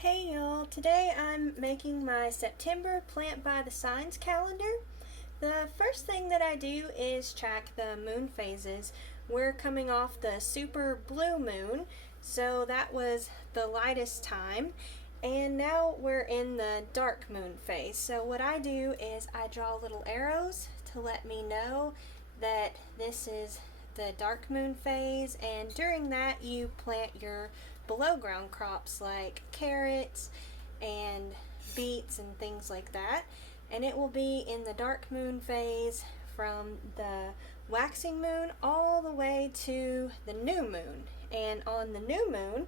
Hey y'all, today I'm making my September Plant by the Signs calendar. The first thing that I do is track the moon phases. We're coming off the super blue moon, so that was the lightest time, and now we're in the dark moon phase. So what I do is I draw little arrows to let me know that this is the dark moon phase, and during that you plant your below ground crops like carrots and beets and things like that. And it will be in the dark moon phase from the waxing moon all the way to the new moon. And on the new moon,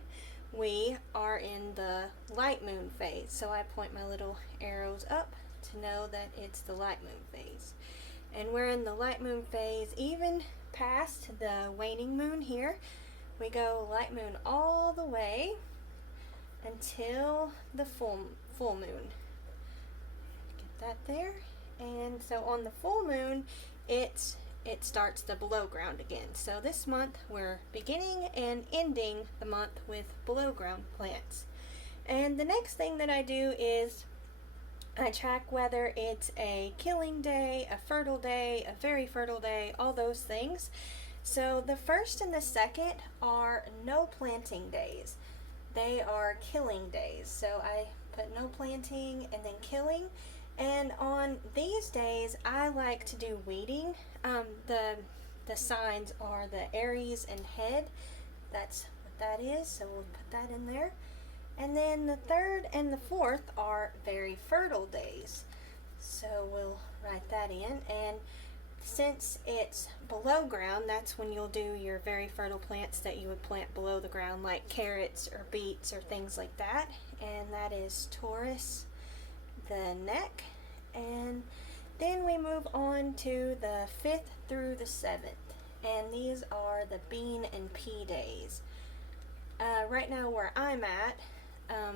we are in the light moon phase. So I point my little arrows up to know that it's the light moon phase. And we're in the light moon phase even past the waning moon here. We go light moon all the way until the full moon. Get that there. And so on the full moon, it starts the below ground again. So this month we're beginning and ending the month with below ground plants. And the next thing that I do is I track whether it's a killing day, a fertile day, a very fertile day, all those things. So the first and the second are no planting days. They are killing days. So I put no planting and then killing. And on these days, I like to do weeding. The signs are the Aries and head. That's what that is. So we'll put that in there. And then the third and the fourth are very fertile days. So we'll write that in. And since it's below ground, that's when you'll do your very fertile plants that you would plant below the ground, like carrots or beets or things like that. And that is Taurus, the neck. And then we move on to the 5th through the 7th. And these are the bean and pea days. Right now where I'm at,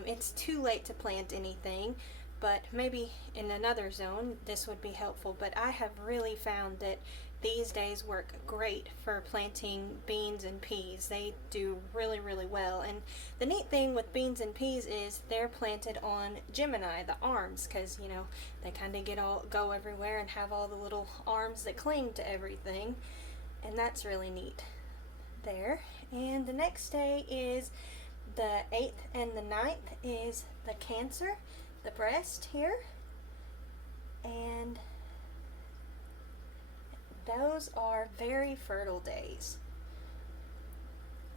it's too late to plant anything, but maybe in another zone this would be helpful. But I have really found that these days work great for planting beans and peas. They do really, really well. And the neat thing with beans and peas is they're planted on Gemini, the arms, because you know they kind of go everywhere and have all the little arms that cling to everything, and that's really neat there. And the next day is the 8th and the 9th is the Cancer, the breast here. And those are very fertile days.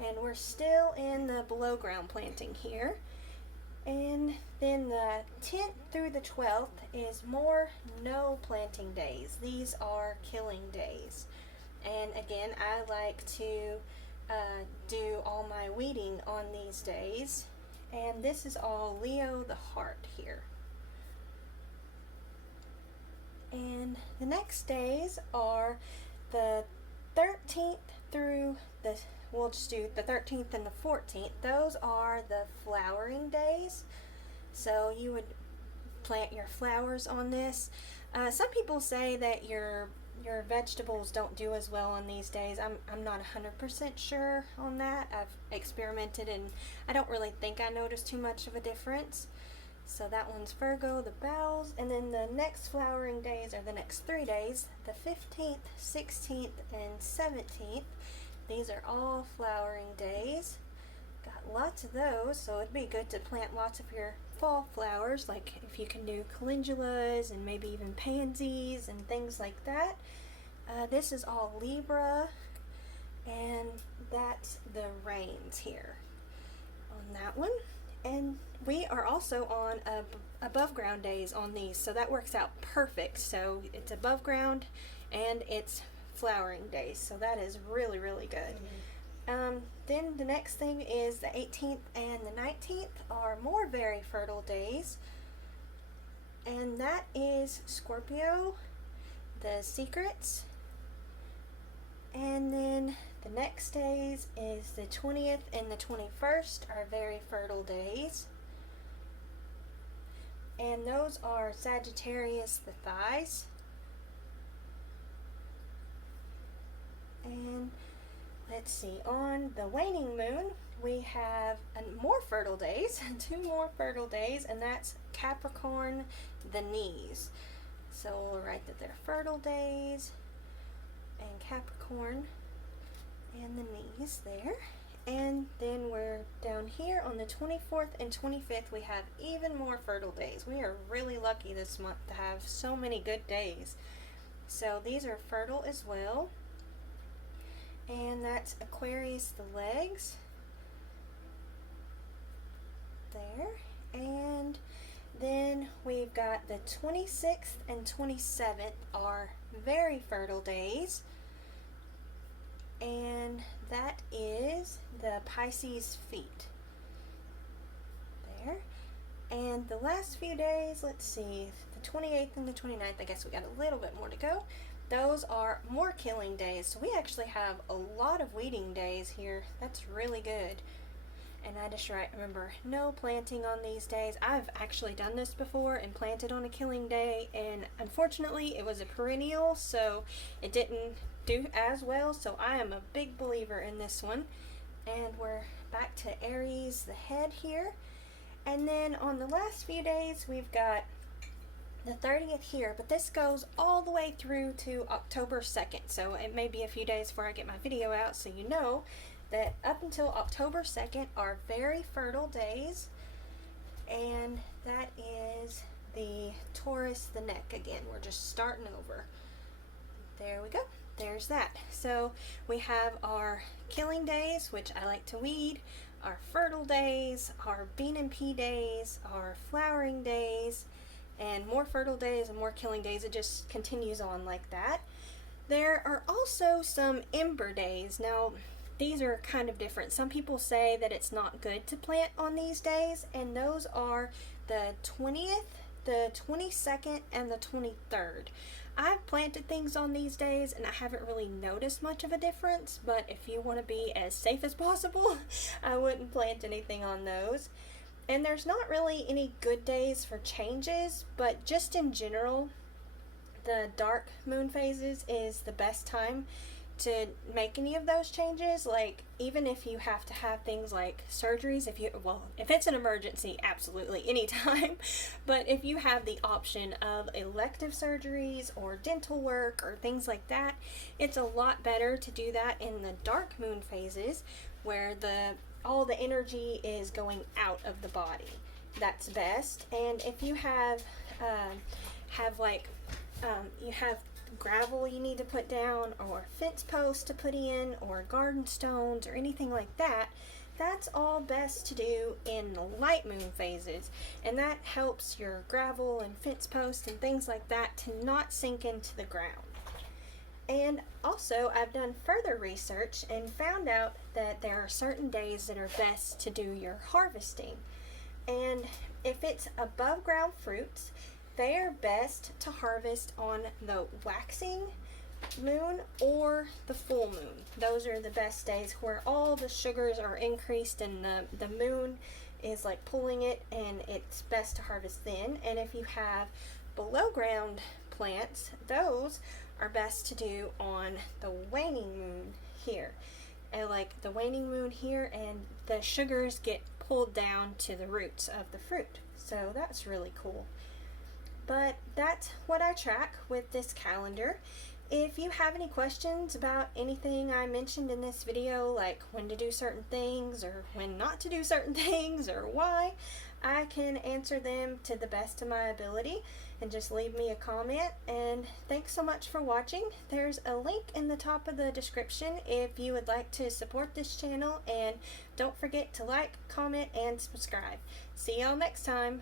And we're still in the below ground planting here. And then the 10th through the 12th is more no planting days. These are killing days. And again, I like to do all my weeding on these days. And this is all Leo the heart here. And the next days are the 13th through we'll just do the 13th and the 14th. Those are the flowering days. So you would plant your flowers on this. Some people say that your vegetables don't do as well on these days. I'm not 100% sure on that. I've experimented and I don't really think I noticed too much of a difference. So that one's Virgo, the bowels. And then the next flowering days are the next 3 days, the 15th, 16th, and 17th. These are all flowering days. Got lots of those, so it'd be good to plant lots of your fall flowers, like if you can do calendulas and maybe even pansies and things like that. This is all Libra, and that's the rains here on that one. And we are also on above ground days on these, so that works out perfect. So it's above ground and it's flowering days, so that is really, really good. Then the next thing is the 18th and the 19th are more very fertile days, and that is Scorpio, the secrets. And then the next days is the 20th and the 21st are very fertile days. And those are Sagittarius, the thighs. And let's see, on the waning moon, we have more fertile days, 2 more fertile days, and that's Capricorn, the knees. So we'll write that they're fertile days, and Capricorn, and the knees there. And then we're down here on the 24th and 25th, we have even more fertile days. We are really lucky this month to have so many good days. So these are fertile as well. And that's Aquarius, the legs. There. And then we've got the 26th and 27th are very fertile days. And that is the Pisces feet. There. And the last few days, let's see, the 28th and the 29th, I guess we got a little bit more to go. Those are more killing days. So we actually have a lot of weeding days here. That's really good. And I just remember no planting on these days. I've actually done this before and planted on a killing day, and unfortunately it was a perennial, so it didn't do as well. So I am a big believer in this one. And we're back to Aries, the head here. And then on the last few days we've got the 30th here, but this goes all the way through to October 2nd. So it may be a few days before I get my video out, so you know that up until October 2nd are very fertile days. And that is the Taurus, the neck again. We're just starting over. There we go. There's that. So we have our killing days, which I like to weed, our fertile days, our bean and pea days, our flowering days, and more fertile days and more killing days. It just continues on like that. There are also some ember days. Now, these are kind of different. Some people say that it's not good to plant on these days, and those are the 20th, the 22nd, and the 23rd. I've planted things on these days and I haven't really noticed much of a difference, but if you want to be as safe as possible, I wouldn't plant anything on those. And there's not really any good days for changes, but just in general, the dark moon phases is the best time to make any of those changes. Like, even if you have to have things like surgeries, if it's an emergency, absolutely anytime. But if you have the option of elective surgeries or dental work or things like that, it's a lot better to do that in the dark moon phases, where all the energy is going out of the body. That's best. And if you have gravel you need to put down, or fence posts to put in, or garden stones, or anything like that, that's all best to do in the light moon phases, and that helps your gravel and fence posts and things like that to not sink into the ground. And also, I've done further research and found out that there are certain days that are best to do your harvesting. And if it's above ground fruits, they are best to harvest on the waxing moon or the full moon. Those are the best days where all the sugars are increased and the moon is like pulling it, and it's best to harvest then. And if you have below ground plants, those are best to do on the waning moon here. And like the waning moon here, and the sugars get pulled down to the roots of the fruit. So that's really cool. But that's what I track with this calendar. If you have any questions about anything I mentioned in this video, like when to do certain things or when not to do certain things or why, I can answer them to the best of my ability, and just leave me a comment. And thanks so much for watching. There's a link in the top of the description if you would like to support this channel, and don't forget to like, comment, and subscribe. See y'all next time.